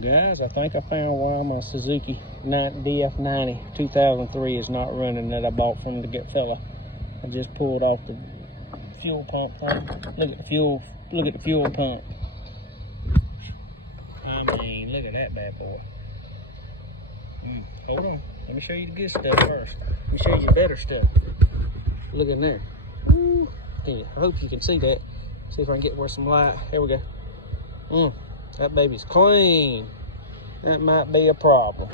Guys, I think I found why my Suzuki DF90 2003 is not running that I bought from the fella. I just pulled off the fuel pump. Look at the fuel. Look at the fuel pump. I mean, look at that bad boy. Hold on. Let me show you the good stuff first. Let me show you the better stuff. Look in there. Woo. I hope you can see that. See if I can get where some light. There we go. That baby's clean. That might be a problem.